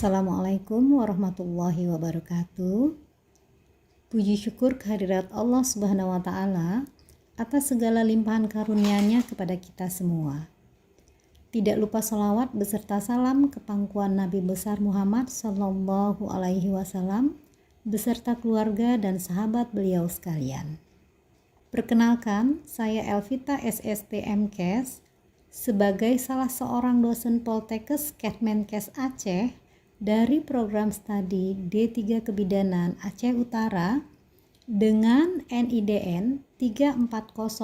Assalamualaikum warahmatullahi wabarakatuh. Puji syukur kehadirat Allah Subhanahu wa Ta'ala atas segala limpahan karunia-Nya kepada kita semua. Tidak lupa sholawat beserta salam ke pangkuan Nabi besar Muhammad Sallallahu Alaihi Wasallam beserta keluarga dan sahabat beliau sekalian. Perkenalkan, saya Elvita SST MKes sebagai salah seorang dosen Poltekkes Kemenkes Aceh dari program studi D3 Kebidanan Aceh Utara dengan NIDN 3406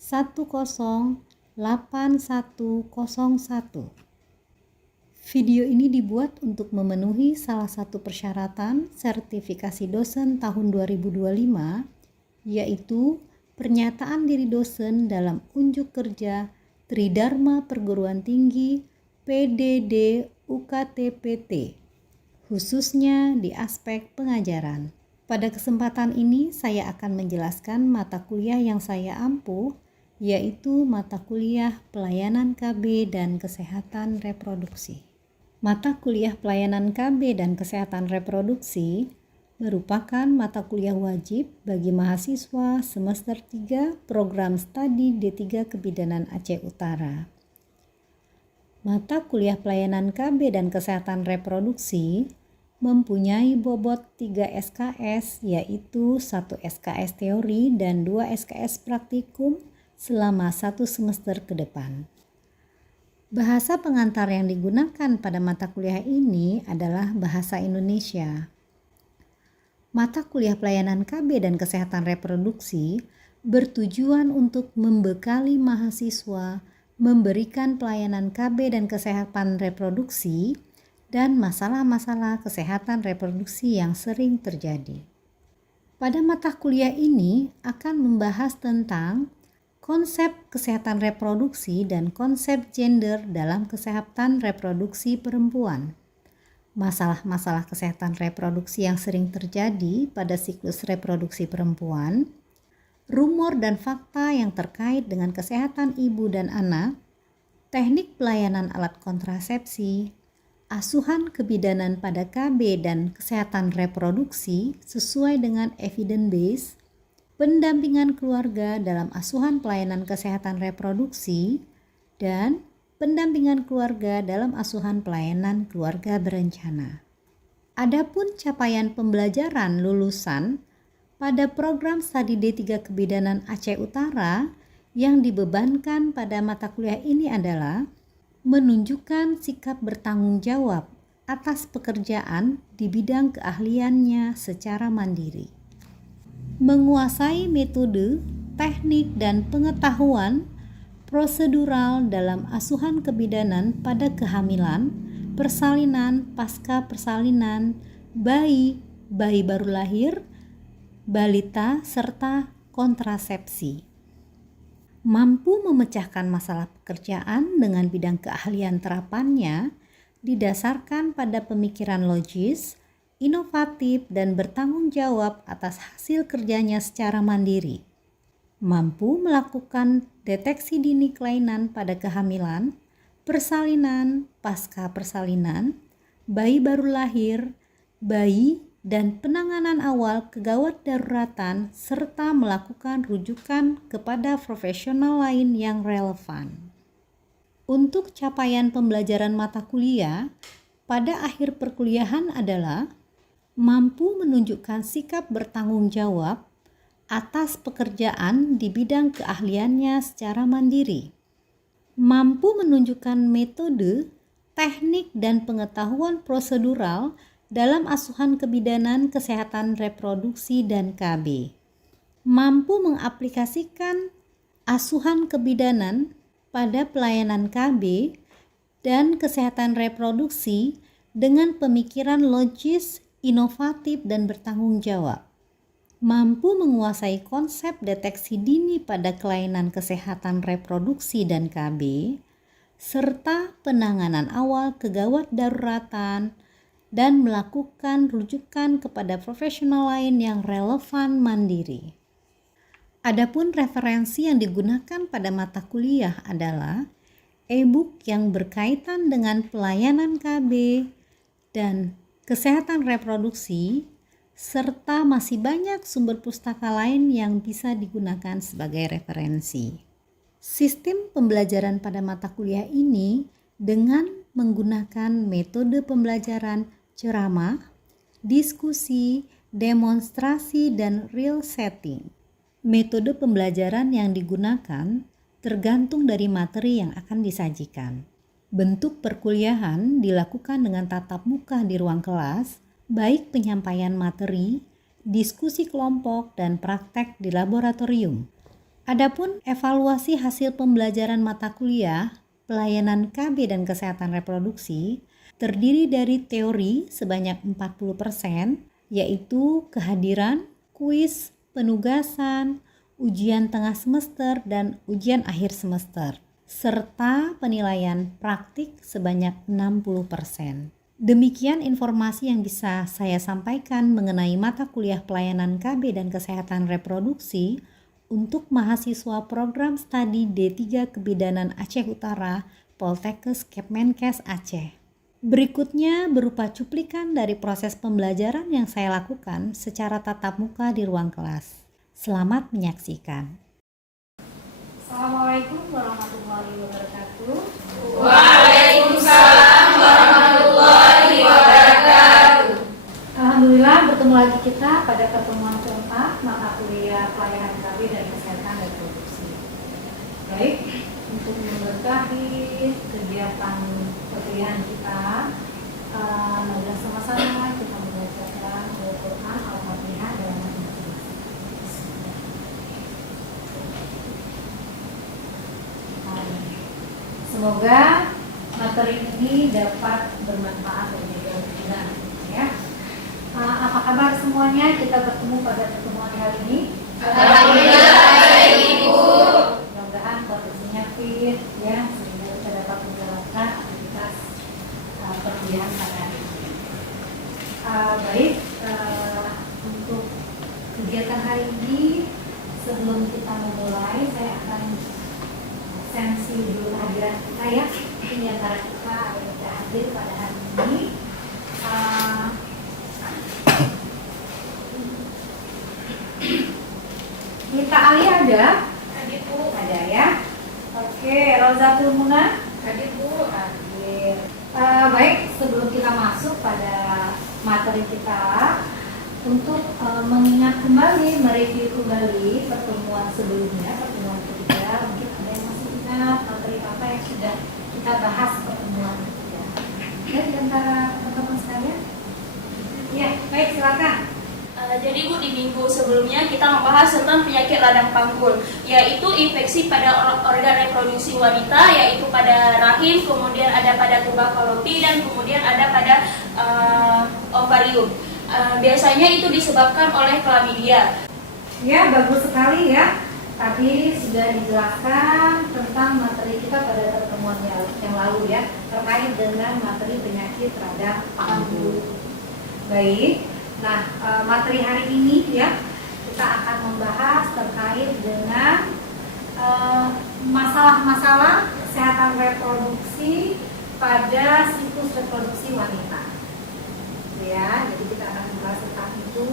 108101. Video ini dibuat untuk memenuhi salah satu persyaratan sertifikasi dosen tahun 2025, yaitu pernyataan diri dosen dalam unjuk kerja Tridharma Perguruan Tinggi PDD UKT-PT, khususnya di aspek pengajaran. Pada kesempatan ini saya akan menjelaskan mata kuliah yang saya ampuh, yaitu mata kuliah Pelayanan KB dan Kesehatan Reproduksi. Mata kuliah Pelayanan KB dan Kesehatan Reproduksi merupakan mata kuliah wajib bagi mahasiswa semester 3 program studi D3 Kebidanan Aceh Utara. Mata kuliah Pelayanan KB dan Kesehatan Reproduksi mempunyai bobot 3 SKS, yaitu 1 SKS teori dan 2 SKS praktikum selama 1 semester ke depan. Bahasa pengantar yang digunakan pada mata kuliah ini adalah bahasa Indonesia. Mata kuliah Pelayanan KB dan Kesehatan Reproduksi bertujuan untuk membekali mahasiswa memberikan pelayanan KB dan kesehatan reproduksi dan masalah-masalah kesehatan reproduksi yang sering terjadi. Pada mata kuliah ini akan membahas tentang konsep kesehatan reproduksi dan konsep gender dalam kesehatan reproduksi perempuan. Masalah-masalah kesehatan reproduksi yang sering terjadi pada siklus reproduksi perempuan, rumor dan fakta yang terkait dengan kesehatan ibu dan anak, teknik pelayanan alat kontrasepsi, asuhan kebidanan pada KB dan kesehatan reproduksi sesuai dengan evidence base, pendampingan keluarga dalam asuhan pelayanan kesehatan reproduksi, dan pendampingan keluarga dalam asuhan pelayanan keluarga berencana. Adapun capaian pembelajaran lulusan pada program studi D3 Kebidanan Aceh Utara yang dibebankan pada mata kuliah ini adalah menunjukkan sikap bertanggung jawab atas pekerjaan di bidang keahliannya secara mandiri, menguasai metode, teknik, dan pengetahuan prosedural dalam asuhan kebidanan pada kehamilan, persalinan, pasca persalinan, bayi baru lahir, balita, serta kontrasepsi. Mampu memecahkan masalah pekerjaan dengan bidang keahlian terapannya didasarkan pada pemikiran logis, inovatif, dan bertanggung jawab atas hasil kerjanya secara mandiri. Mampu melakukan deteksi dini kelainan pada kehamilan, persalinan, pasca persalinan, bayi baru lahir, bayi, dan penanganan awal kegawat daruratan serta melakukan rujukan kepada profesional lain yang relevan. Untuk capaian pembelajaran mata kuliah pada akhir perkuliahan adalah mampu menunjukkan sikap bertanggung jawab atas pekerjaan di bidang keahliannya secara mandiri, mampu menunjukkan metode, teknik, dan pengetahuan prosedural dalam asuhan kebidanan kesehatan reproduksi dan KB, mampu mengaplikasikan asuhan kebidanan pada pelayanan KB dan kesehatan reproduksi dengan pemikiran logis, inovatif, dan bertanggung jawab, mampu menguasai konsep deteksi dini pada kelainan kesehatan reproduksi dan KB, serta penanganan awal kegawat daruratan, dan melakukan rujukan kepada profesional lain yang relevan mandiri. Adapun referensi yang digunakan pada mata kuliah adalah e-book yang berkaitan dengan pelayanan KB, dan kesehatan reproduksi, serta masih banyak sumber pustaka lain yang bisa digunakan sebagai referensi. Sistem pembelajaran pada mata kuliah ini dengan menggunakan metode pembelajaran ceramah, diskusi, demonstrasi, dan real setting. Metode pembelajaran yang digunakan tergantung dari materi yang akan disajikan. Bentuk perkuliahan dilakukan dengan tatap muka di ruang kelas, baik penyampaian materi, diskusi kelompok, dan praktek di laboratorium. Adapun evaluasi hasil pembelajaran mata kuliah, pelayanan KB dan kesehatan reproduksi, terdiri dari teori sebanyak 40%, yaitu kehadiran, kuis, penugasan, ujian tengah semester, dan ujian akhir semester, serta penilaian praktik sebanyak 60%. Demikian informasi yang bisa saya sampaikan mengenai mata kuliah pelayanan KB dan kesehatan reproduksi untuk mahasiswa program studi D3 Kebidanan Aceh Utara, Poltekkes Kepmenkes Aceh. Berikutnya berupa cuplikan dari proses pembelajaran yang saya lakukan secara tatap muka di ruang kelas. Selamat menyaksikan. Assalamualaikum warahmatullahi wabarakatuh. Waalaikumsalam warahmatullahi wabarakatuh. Alhamdulillah bertemu lagi kita pada pertemuan keempat mata kuliah pelayanan KB dan kesehatan reproduksi. Baik, untuk memberkahi kegiatan perkuliahan kita, mari sama-sama kita membacakan Al-Quran Al-Fatihah dalam masing-masing. Semoga materi ini dapat bermanfaat bagi kita, ya. Apa kabar semuanya? Kita bertemu pada pertemuan kali ini. Alhamdulillah baik Ibu. Mudah-mudahan kondisinya fit, ya, sehingga kita dapat menjalankan aktivitas perkuliahan pada hari ini. Baik, untuk kegiatan hari ini, sebelum kita memulai, saya akan sensi dulu kehadiran kita, ya. Mungkin di antara kita ada yang tidak hadir pada hari ini. Nita Alia ada? Hadir Bu. Ada, ya. Oke, Rozatul Muna? Hadir Bu. Hadir. Baik, sebelum kita masuk pada materi kita, untuk mengingat kembali, mereview kembali pertemuan sebelumnya, pertemuan ketiga, mungkin ada yang masih ingat materi apa yang sudah kita bahas pertemuan ketiga. Dan di antara teman-teman sekalian? Iya, baik, silakan. Jadi Bu, di minggu sebelumnya kita membahas tentang penyakit radang panggul, yaitu infeksi pada organ reproduksi wanita, yaitu pada rahim, kemudian ada pada tuba fallopi, dan kemudian ada pada ovarium. Biasanya itu disebabkan oleh chlamydia. Ya, bagus sekali, ya. Tadi sudah dijelaskan tentang materi kita pada pertemuan yang lalu, ya, terkait dengan materi penyakit radang panggul. Baik. Nah, materi hari ini, ya, kita akan membahas terkait dengan masalah-masalah kesehatan reproduksi pada siklus reproduksi wanita. Ya, jadi kita akan membahas tentang itu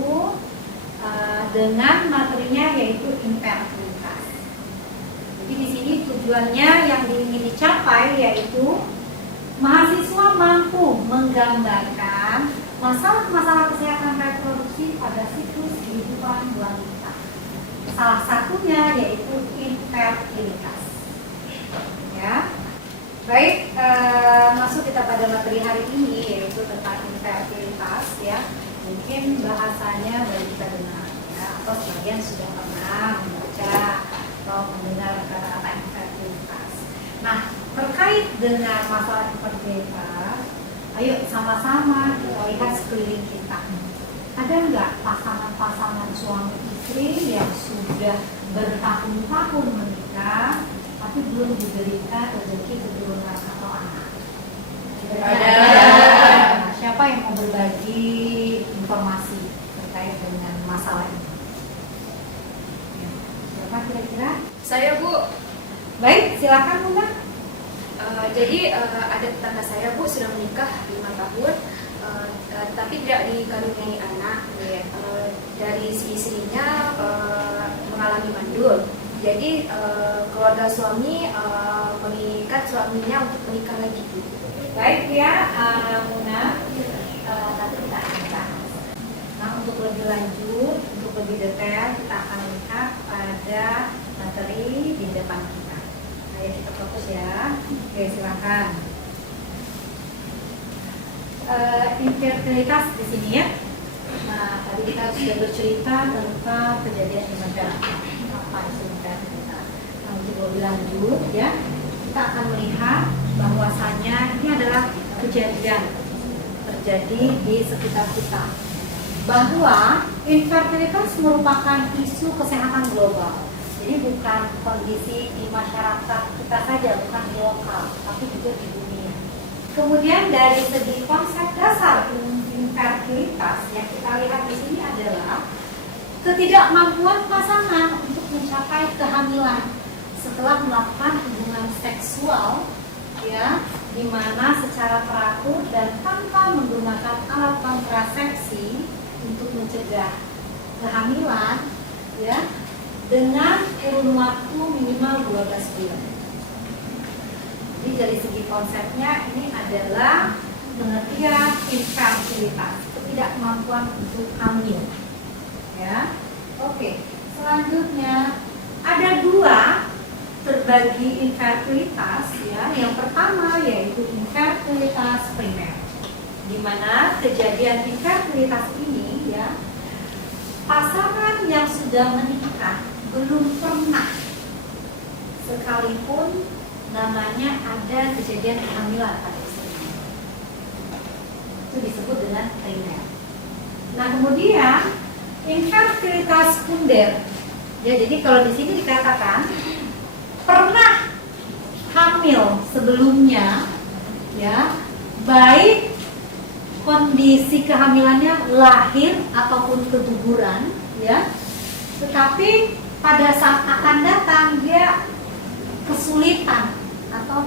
dengan materinya yaitu infertilitas. Jadi di sini tujuannya yang ingin dicapai yaitu mahasiswa mampu menggambarkan masalah-masalah kesehatan reproduksi pada siklus kehidupan wanita. Salah satunya yaitu infertilitas. Ya, baik. Masuk kita pada materi hari ini yaitu tentang infertilitas. Ya, mungkin bahasanya baru kita dengar, ya, atau sebagian sudah pernah membaca atau mendengar kata-kata infertilitas. Nah, terkait dengan masalah infertilitas, ayo sama-sama kita lihat sekeliling kita. Ada nggak pasangan-pasangan suami istri yang sudah bertahun-tahun menikah tapi belum diberikan rezeki keturunan atau anak? Ada. Nah, siapa yang mau berbagi informasi terkait dengan masalah ini? Ya, siapa kira-kira? Saya Bu. Baik, silakan Bunda. Jadi ada tetangga saya Bu sudah menikah 5 tahun. tapi tidak dikaruniai anak. Dari si istrinya mengalami mandul. Jadi keluarga suami mengikat suaminya untuk menikah lagi. Baik ya, Muna, nanti kita akan bahas. Nah, untuk lebih lanjut, untuk lebih detail, kita akan lihat pada materi di depan kita. Ayo kita fokus ya. Oke, silakan. Infertilitas di sini ya. Nah, tadi kita sudah bercerita tentang kejadian di masyarakat. Apa itu infertilitas? Nah, untuk lebih lanjut ya, kita akan melihat bahwasanya ini adalah kejadian terjadi di sekitar kita. Bahwa infertilitas merupakan isu kesehatan global. Jadi bukan kondisi di masyarakat kita saja, bukan di lokal, tapi juga di dunia. Kemudian dari segi konsep dasar infertilitas yang kita lihat di sini adalah ketidakmampuan pasangan untuk mencapai kehamilan setelah melakukan hubungan seksual, ya, di mana secara teratur dan tanpa menggunakan alat kontrasepsi untuk mencegah kehamilan, ya, dengan kurun waktu minimal 12 bulan. Jadi dari segi konsepnya ini adalah pengertian infertilitas, ketidakmampuan untuk hamil. Ya, oke. Selanjutnya ada dua terbagi infertilitas, ya. Yang pertama yaitu infertilitas primer, di mana kejadian infertilitas ini, ya, pasangan yang sudah menikah belum pernah sekalipun namanya ada kejadian kehamilan pada istrinya. Itu disebut dengan primer. Nah, kemudian infertilitas sekunder. Ya, jadi kalau di sini dikatakan pernah hamil sebelumnya, ya, baik kondisi kehamilannya lahir ataupun keguguran, ya, tetapi pada saat akan datang dia kesulitan atau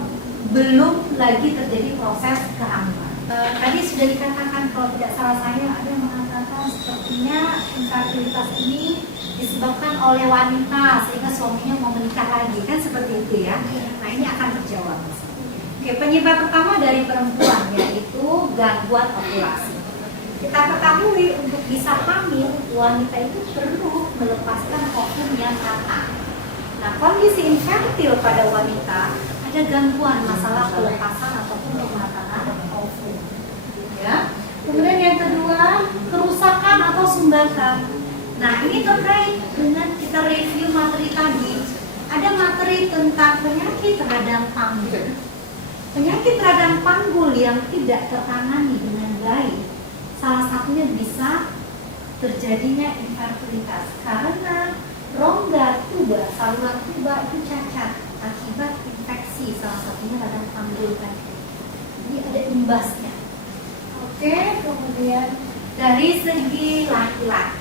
belum lagi terjadi proses kehamilan. Tadi sudah dikatakan, kalau tidak salah saya ada yang mengatakan sepertinya infertilitas ini disebabkan oleh wanita sehingga suaminya mau menikah lagi, kan seperti itu ya. Nah, ini akan terjawab. Oke, penyebab pertama dari perempuan yaitu gangguan ovulasi. Kita ketahui untuk bisa hamil wanita itu perlu melepaskan ovum yang rata. Nah, kondisi infertil pada wanita ada gangguan masalah pelepasan ataupun pematangan ovum. Ya. Kemudian yang kedua, kerusakan atau sumbatan. Nah, ini terkait dengan kita review materi tadi. Ada materi tentang penyakit radang panggul. Penyakit radang panggul yang tidak tertangani dengan baik, salah satunya bisa terjadinya infertilitas karena rongga tuba, saluran tuba itu cacat akibat infeksi, salah satunya radang panggul tadi. Jadi ada imbasnya. Oke, kemudian dari segi laki-laki,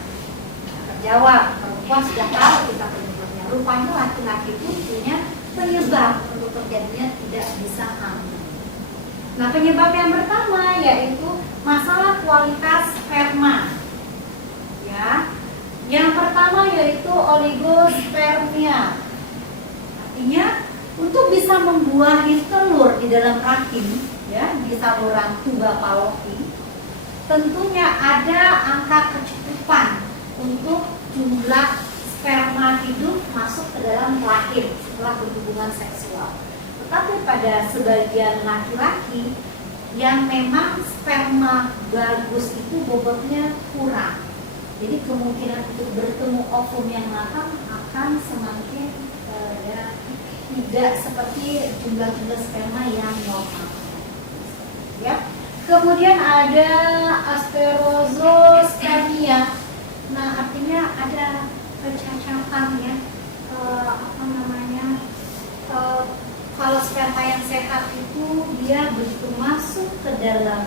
terjawab, perempuan sudah tahu kita penyebabnya. Rupanya laki-laki itu punya penyebab untuk terjadinya tidak bisa hamil. Nah, penyebab yang pertama yaitu masalah kualitas sperma. Ya, yang pertama yaitu oligospermia. Artinya untuk bisa membuahi telur di dalam rahim, ya, di saluran tuba Fallopi, tentunya ada angka kecukupan untuk jumlah sperma hidup masuk ke dalam rahim setelah berhubungan seksual. Tetapi pada sebagian laki-laki yang memang sperma bagus itu bobotnya kurang, jadi kemungkinan untuk bertemu ovum yang matang akan semakin ya, tidak seperti jumlah-jumlah sperma yang normal. Ya. Kemudian ada asterospermia. Nah, artinya ada kecacatan, ya, kalau sperma yang sehat itu dia begitu masuk ke dalam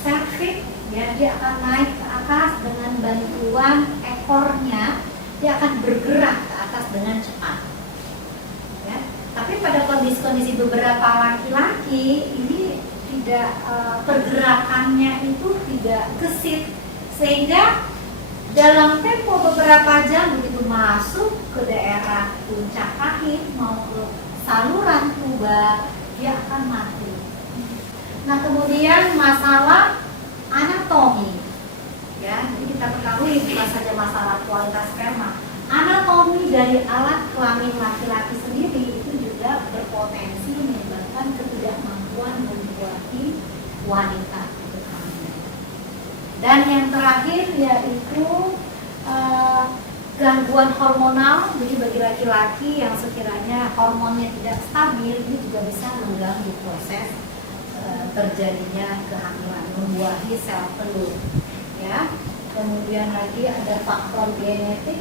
cervix, ya, dia akan naik ke atas dengan bantuan ekornya, dia akan bergerak ke atas dengan cepat. Ya. Tapi pada kondisi-kondisi beberapa laki-laki ini tidak pergerakannya itu tidak gesit, sehingga dalam tempo beberapa jam begitu masuk ke daerah puncak rahim mau ke saluran tuba, dia akan mati. Nah, kemudian masalah anatomi, ya, jadi kita ketahui bukan saja masalah kualitas sperma, anatomi dari alat kelamin laki-laki sendiri itu juga berpotensi menyebabkan ketidakmampuan membuahi wanita. Dan yang terakhir yaitu gangguan hormonal. Jadi bagi laki-laki yang sekiranya hormonnya tidak stabil, ini juga bisa mengganggu proses terjadinya kehamilan, membuahi sel telur. Ya. Kemudian lagi ada faktor genetik,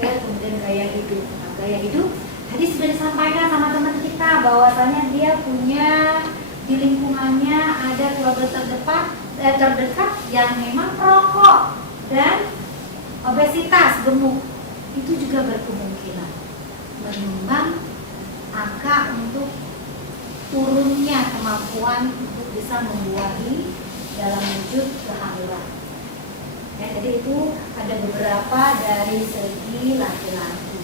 ya, kemudian gaya hidup. Nah, gaya hidup tadi sudah disampaikan sama teman kita bahwasanya dia punya di lingkungannya ada keluarga terdekat yang memang perokok dan obesitas, gemuk, itu juga berkemungkinan menyumbang angka untuk turunnya kemampuan untuk bisa membuahi dalam wujud kehamilan. Ya, jadi itu ada beberapa dari segi laki-laki.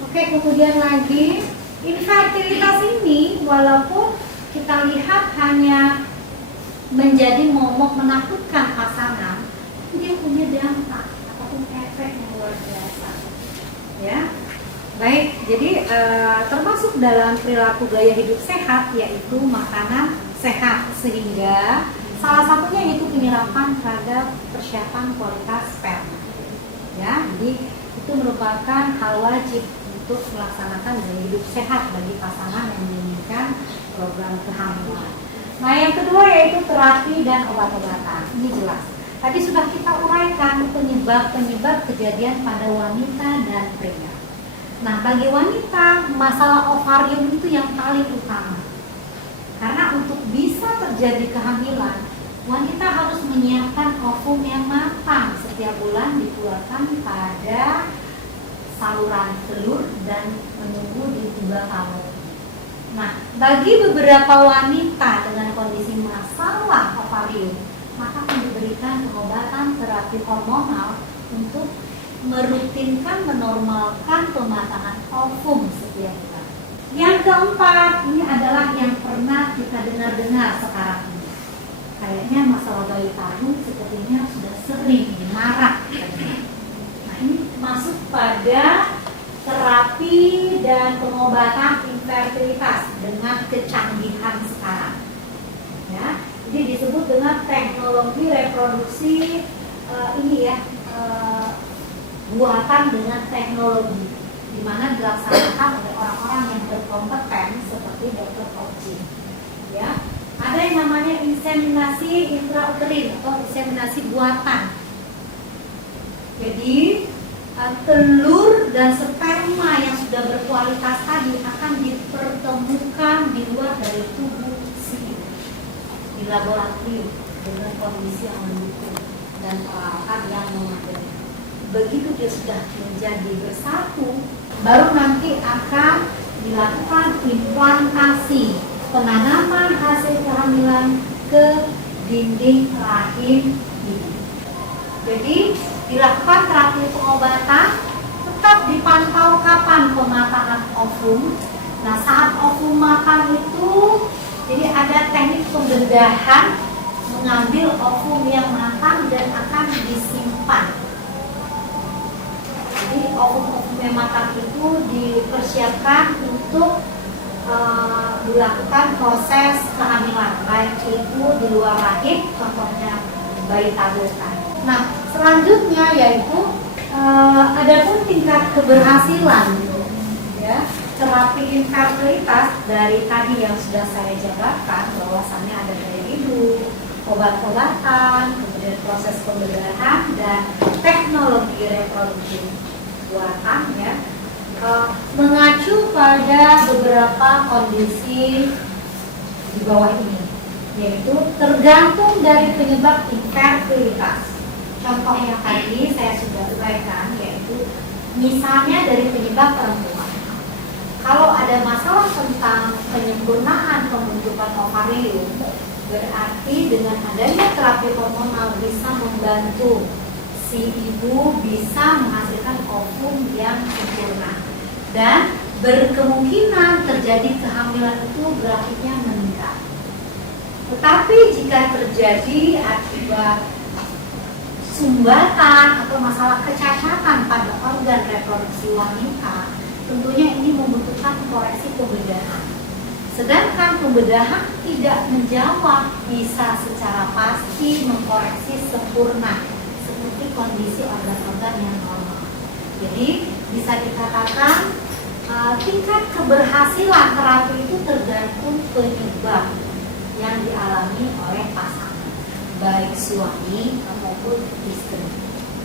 Oke, kemudian lagi infertilitas ini walaupun kita lihat hanya menjadi momok menakutkan pasangan, dia punya dampak ataupun efek yang luar biasa. Ya, baik. Jadi termasuk dalam perilaku gaya hidup sehat yaitu makanan sehat, sehingga salah satunya yaitu penyerapan terhadap persiapan kualitas sperma. Ya, jadi itu merupakan hal wajib untuk melaksanakan gaya hidup sehat bagi pasangan yang menginginkan program kehamilan. Nah, yang kedua yaitu terapi dan obat-obatan. Ini jelas. Tadi sudah kita uraikan penyebab-penyebab kejadian pada wanita dan pria. Nah, bagi wanita, masalah ovarium itu yang paling utama. Karena untuk bisa terjadi kehamilan, wanita harus menyiapkan ovum yang matang. Setiap bulan dikeluarkan pada saluran telur dan menunggu di tuba fallopi. Nah, bagi beberapa wanita dengan kondisi masalah ovarium, maka akan diberikan pengobatan terapi hormonal untuk merutinkan, menormalkan pematangan ovum setiap bulan. Yang keempat, ini adalah yang pernah kita dengar-dengar sekarang ini. Kayaknya masalah bayi tabung sepertinya sudah sering marak. Nah, ini masuk pada terapi dan pengobatan infertilitas dengan kecanggihan sekarang. Ya, jadi disebut dengan teknologi reproduksi buatan dengan teknologi, di mana dilaksanakan oleh orang-orang yang berkompeten seperti Dr. Fauci. Ya, ada yang namanya inseminasi intrauterin atau inseminasi buatan. Jadi telur dan sperma yang sudah berkualitas tadi akan dipertemukan di luar dari tubuh si ibu di laboratorium dengan kondisi yang mendukung dan peralatan yang memadai. Begitu dia sudah menjadi bersatu, baru nanti akan dilakukan implantasi, penanaman hasil kehamilan ke dinding rahim ibu. Jadi dilakukan terapi pengobatan, tetap dipantau kapan pematangan ovum. Nah, saat ovum matang itu, jadi ada teknik pembedahan, mengambil ovum yang matang dan akan disimpan. Jadi ovum-ovum yang matang itu dipersiapkan untuk dilakukan proses kehamilan, baik itu di luar rahim, contohnya bayi tabung. Nah, selanjutnya yaitu adapun tingkat keberhasilan, ya, terapi infertilitas dari tadi yang sudah saya jabarkan, bahwasannya ada gaya hidup, obat-obatan, kemudian proses pembedahan dan teknologi reproduksi buatan, ya, mengacu pada beberapa kondisi di bawah ini, yaitu tergantung dari penyebab infertilitas. Contoh yang tadi saya sudah uraikan, yaitu misalnya dari penyebab perempuan. Kalau ada masalah tentang penyempurnaan pembentukan pembentukan ovarium, berarti dengan adanya terapi hormonal bisa membantu si ibu bisa menghasilkan ovum yang sempurna, dan berkemungkinan terjadi kehamilan itu grafiknya meningkat. Tetapi jika terjadi akibat sumbatan atau masalah kecacatan pada organ reproduksi wanita, tentunya ini membutuhkan koreksi pembedahan. Sedangkan pembedahan tidak menjawab bisa secara pasti mengkoreksi sempurna seperti kondisi organ-organ yang normal. Jadi bisa dikatakan tingkat keberhasilan terapi itu tergantung penyebab yang dialami oleh pasangan, baik suami maupun istri.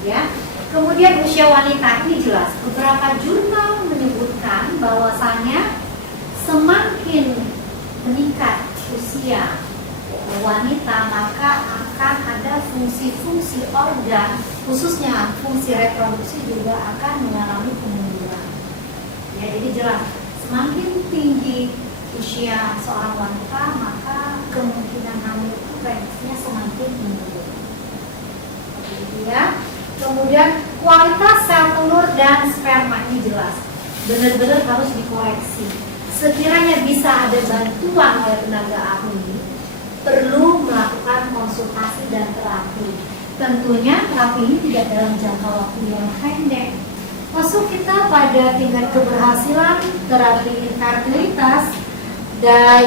Ya. Kemudian usia wanita ini jelas. Beberapa jurnal menyebutkan bahwasanya semakin meningkat usia wanita, maka akan ada fungsi-fungsi organ, khususnya fungsi reproduksi juga akan mengalami kemunduran. Ya, jadi jelas semakin tinggi usia seorang wanita, maka kemungkinan hamil itu prediksinya semakin menurun. Gitu ya. Kemudian kualitas sel telur dan sperma ini jelas benar-benar harus dikoreksi. Sekiranya bisa ada bantuan oleh tenaga ahli, perlu melakukan konsultasi dan terapi. Tentunya terapi ini tidak dalam jangka waktu yang pendek. Masuk kita pada tingkat keberhasilan terapi infertilitas,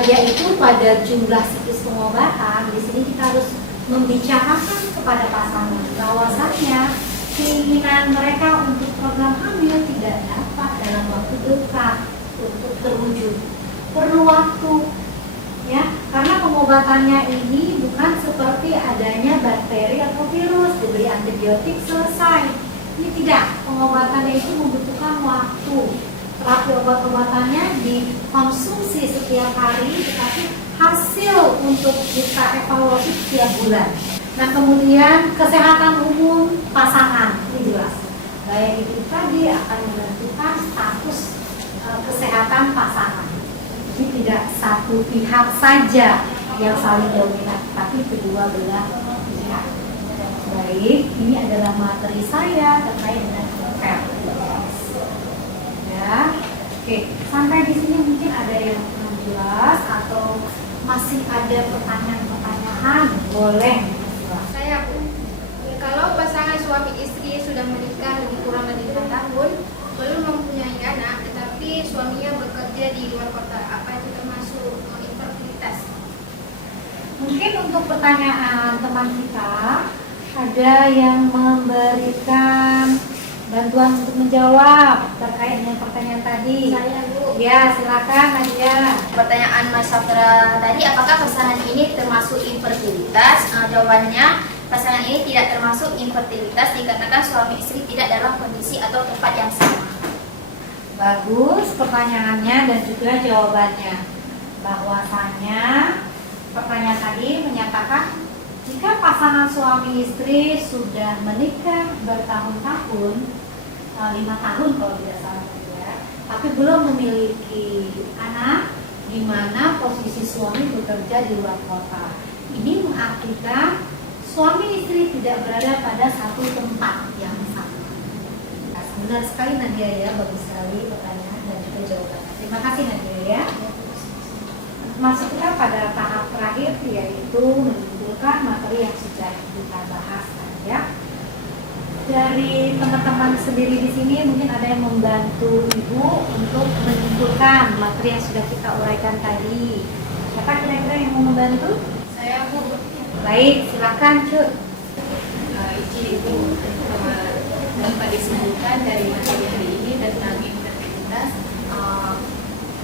yaitu pada jumlah siklus pengobatan. Di sini kita harus membicarakan kepada pasangan bahwasanya keinginan mereka untuk program hamil tidak dapat dalam waktu dekat untuk terwujud, perlu waktu, ya, karena pengobatannya ini bukan seperti adanya bakteri atau virus diberi antibiotik selesai. Ini tidak, pengobatannya itu membutuhkan waktu. Terapi obat-obatannya dikonsumsi setiap hari, tetapi hasil untuk kita evaluasi setiap bulan. Nah, kemudian kesehatan umum pasangan ini jelas. Gaya hidup tadi akan menentukan status kesehatan pasangan. Jadi tidak satu pihak saja yang saling dominan, tapi kedua belah pihak. Baik, ini adalah materi saya terkait dengan fertilitas. Ya, oke. Sampai di sini mungkin ada yang belum jelas atau masih ada pertanyaan-pertanyaan, boleh. Saya Bu, kalau pasangan suami istri sudah menikah lebih kurang dari 5 tahun, belum mempunyai anak, tetapi suaminya bekerja di luar kota, apa itu termasuk infertilitas? Mungkin untuk pertanyaan teman kita, ada yang memberikan bantuan untuk menjawab terkait dengan pertanyaan tadi. Saya Bu. Ya, silakan Nadia. Pertanyaan Mas Safra tadi, apakah pasangan ini termasuk infertilitas? Jawabannya, pasangan ini tidak termasuk infertilitas dikarenakan suami istri tidak dalam kondisi atau tempat yang sama. Bagus pertanyaannya dan juga jawabannya. Bahwasanya pertanyaan tadi menyatakan jika pasangan suami istri sudah menikah bertahun-tahun, 5 tahun kalau tidak salah ya, tapi belum memiliki anak, di mana posisi suami bekerja di luar kota. Ini mengartikan suami istri tidak berada pada satu tempat yang sama. Nah, benar sekali Nadia ya, bagus sekali pertanyaan dan juga jawabannya. Terima kasih Nadia ya. Masuk kita pada tahap terakhir, yaitu menyimpulkan materi yang sudah kita bahas tadi ya. Dari teman-teman sendiri di sini mungkin ada yang membantu Ibu untuk menyimpulkan materi yang sudah kita uraikan tadi. Siapa kira-kira yang mau membantu? Saya Bu. Baik, silakan Cut. Izin Ibu dapat disimpulkan dari materi hari ini tentang infertilitas.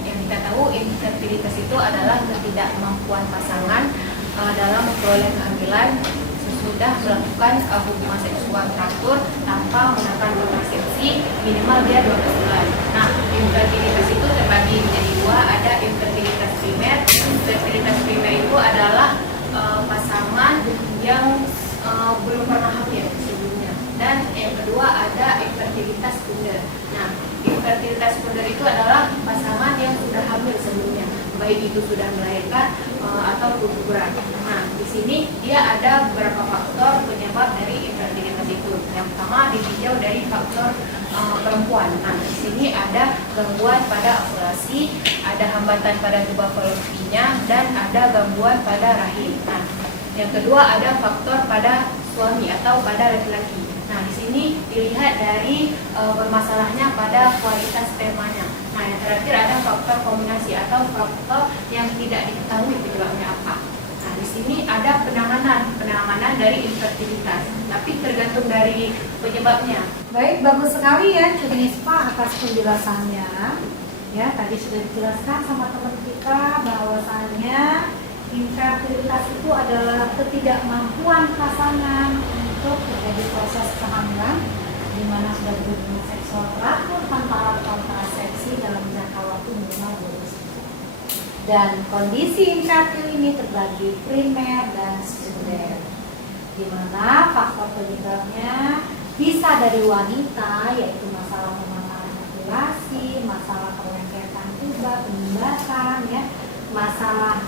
Yang kita tahu infertilitas itu adalah ketidakmampuan pasangan dalam memperoleh kehamilan sesudah melakukan hubungan seksual teratur tanpa menggunakan kontrasepsi minimal dia 12 bulan. Nah, infertilitas itu terbagi menjadi dua, ada infertilitas primer. Infertilitas primer itu adalah pasangan yang belum pernah hamil sebelumnya, dan yang kedua ada infertilitas sekunder. Nah, infertilitas sekunder itu adalah pasangan yang sudah hamil sebelumnya. baik itu sudah melahirkan atau keguguran. Nah, di sini dia ada beberapa faktor penyebab dari infertilitas itu. Yang pertama ditinjau dari faktor perempuan. Nah, di sini ada gangguan pada ovulasi, ada hambatan pada tuba falopinya, dan ada gangguan pada rahim. Nah, yang kedua ada faktor pada suami atau pada laki-laki. Nah, di sini dilihat dari bermasalahnya pada kualitas spermanya. Nah, yang terakhir ada faktor kombinasi atau faktor yang tidak diketahui penyebabnya apa. Nah, di sini ada penanganan dari infertilitas, tapi tergantung dari penyebabnya. Baik, bagus sekali ya Cunispa atas penjelasannya. Ya, tadi sudah dijelaskan sama teman kita bahwasannya infertilitas itu adalah ketidakmampuan pasangan untuk terjadi proses kehamilan di mana sudah berhubungan seksual teratur tanpa alat kontrasepsi dalam jangka waktu minimal 2 bulan. Dan kondisi infertil ini terbagi primer dan sekunder, di mana faktor penyebabnya bisa dari wanita, yaitu masalah pematangan ejakulasi, masalah kelengketan tuba, penyumbatan, ya, masalah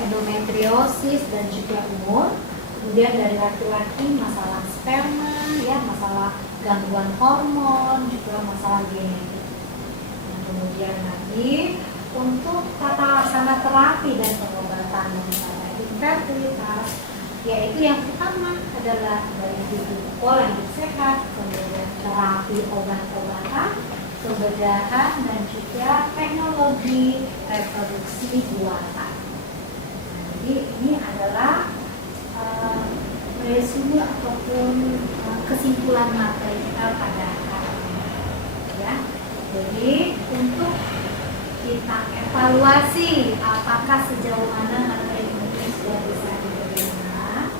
endometriosis dan juga umur. Kemudian dari laki-laki masalah sperma, ya, masalah gangguan hormon, juga masalah genetik. Dan kemudian lagi untuk tata laksana terapi dan pengobatan pada infertilitas, yaitu yang pertama adalah dari pola hidup sehat, kemudian terapi obat-obatan, kebedahan, dan juga teknologi reproduksi buatan. Jadi ini adalah resume ataupun kesimpulan materi kita pada hari ini, ya. Jadi untuk kita evaluasi apakah sejauh mana materi ini sudah bisa diterima,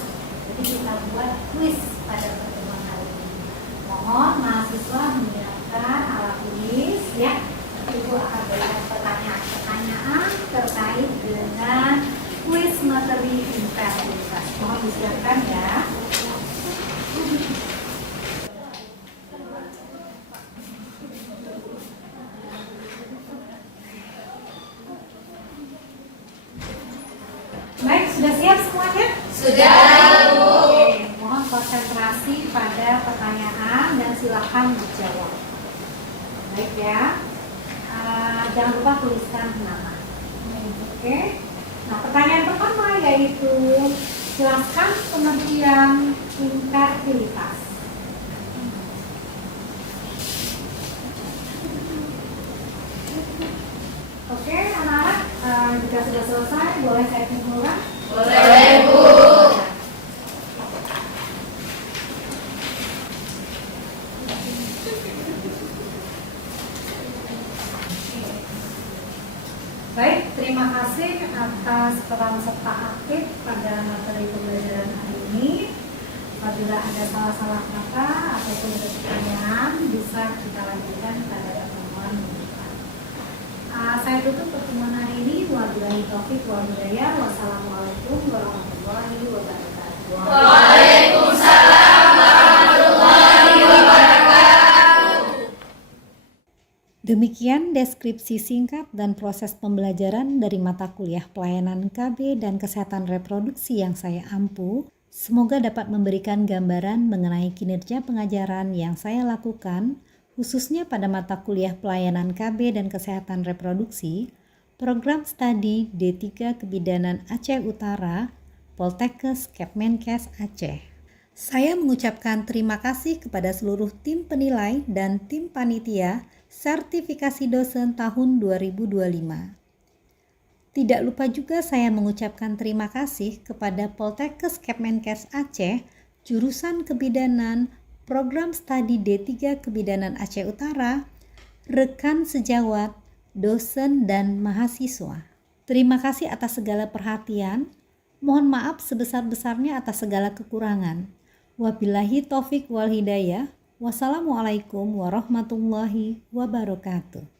jadi kita buat kuis pada pertemuan hari ini. Mohon mahasiswa menyiapkan alat tulis, ya. Ibu akan berikan pertanyaan-pertanyaan terkait dengan kuis materi infertilitas. Mohon disiapkan ya. Baik, sudah siap semuanya? Sudah, Bu. Oke, mohon konsentrasi pada pertanyaan dan silakan dijawab. Baik ya. Jangan lupa tuliskan nama. Oke. Nah, pertanyaan pertama yaitu jelaskan pengertian infertilitas. Oke, anak-anak, jika sudah selesai, boleh saya kumpulkan? Boleh, Bu. Baik, terima kasih atas peran serta aktif pada materi pembelajaran hari ini. Apabila ada salah-salah kata ataupun ada pertanyaan, bisa kita lanjutkan pada pertemuan minggu depan. Saya tutup pertemuan hari ini. Wabillahi taufiq wal hidayah. Wassalamualaikum warahmatullahi wabarakatuh. Waalaikumsalam warahmatullahi wabarakatuh. Demikian deskripsi singkat dan proses pembelajaran dari mata kuliah pelayanan KB dan kesehatan reproduksi yang saya ampu. Semoga dapat memberikan gambaran mengenai kinerja pengajaran yang saya lakukan, khususnya pada mata kuliah pelayanan KB dan kesehatan reproduksi, program studi D3 Kebidanan Aceh Utara, Poltekkes Kepmenkes Aceh. Saya mengucapkan terima kasih kepada seluruh tim penilai dan tim panitia sertifikasi dosen tahun 2025. Tidak lupa juga saya mengucapkan terima kasih kepada Poltekkes Kepmenkes Aceh, jurusan Kebidanan, program studi D3 Kebidanan Aceh Utara, rekan sejawat, dosen, dan mahasiswa. Terima kasih atas segala perhatian. Mohon maaf sebesar-besarnya atas segala kekurangan. Wabillahi taufiq wal hidayah. Wassalamualaikum warahmatullahi wabarakatuh.